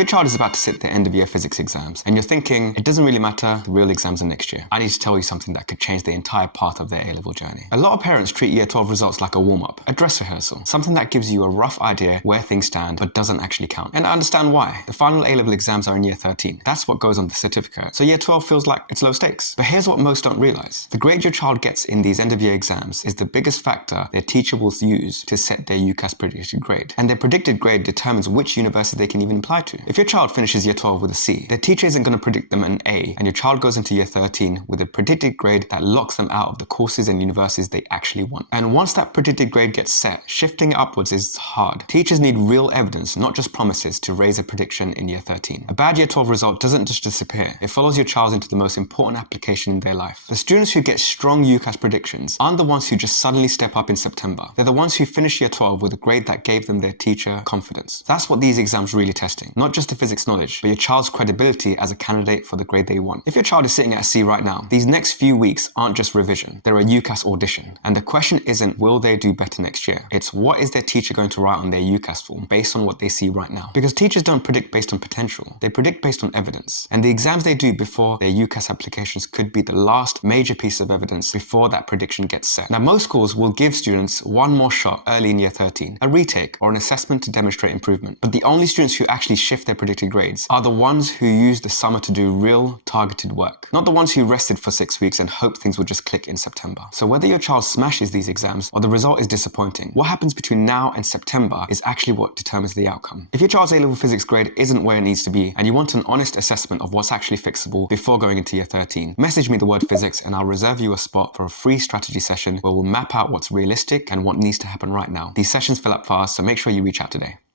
your child is about to sit their end-of-year physics exams and you're thinking, it doesn't really matter, the real exams are next year, I need to tell you something that could change the entire path of their A-level journey. A lot of parents treat Year 12 results like a warm-up, a dress rehearsal, something that gives you a rough idea where things stand but doesn't actually count. And I understand why. The final A-level exams are in Year 13. That's what goes on the certificate. So Year 12 feels like it's low stakes. But here's what most don't realize. The grade your child gets in these end-of-year exams is the biggest factor their teacher will use to set their UCAS predicted grade. And their predicted grade determines which university they can even apply to. If your child finishes Year 12 with a C, their teacher isn't going to predict them an A, and your child goes into Year 13 with a predicted grade that locks them out of the courses and universities they actually want. And once that predicted grade gets set, shifting it upwards is hard. Teachers need real evidence, not just promises, to raise a prediction in Year 13. A bad Year 12 result doesn't just disappear. It follows your child into the most important application in their life. The students who get strong UCAS predictions aren't the ones who just suddenly step up in September. They're the ones who finish Year 12 with a grade that gave them their teacher confidence. That's what these exams really testing. Not just the physics knowledge, but your child's credibility as a candidate for the grade they want. If your child is sitting at a C right now, these next few weeks aren't just revision. They're a UCAS audition. And the question isn't, will they do better next year? It's, what is their teacher going to write on their UCAS form based on what they see right now? Because teachers don't predict based on potential. They predict based on evidence. And the exams they do before their UCAS applications could be the last major piece of evidence before that prediction gets set. Now, most schools will give students one more shot early in Year 13, a retake or an assessment to demonstrate improvement. But the only students who actually shift their predicted grades are the ones who use the summer to do real targeted work, not the ones who rested for 6 weeks and hoped things would just click in September. So whether your child smashes these exams or the result is disappointing, what happens between now and September is actually what determines the outcome. If your child's A-level physics grade isn't where it needs to be and you want an honest assessment of what's actually fixable before going into Year 13, message me the word physics and I'll reserve you a spot for a free strategy session where we'll map out what's realistic and what needs to happen right now. These sessions fill up fast, so make sure you reach out today.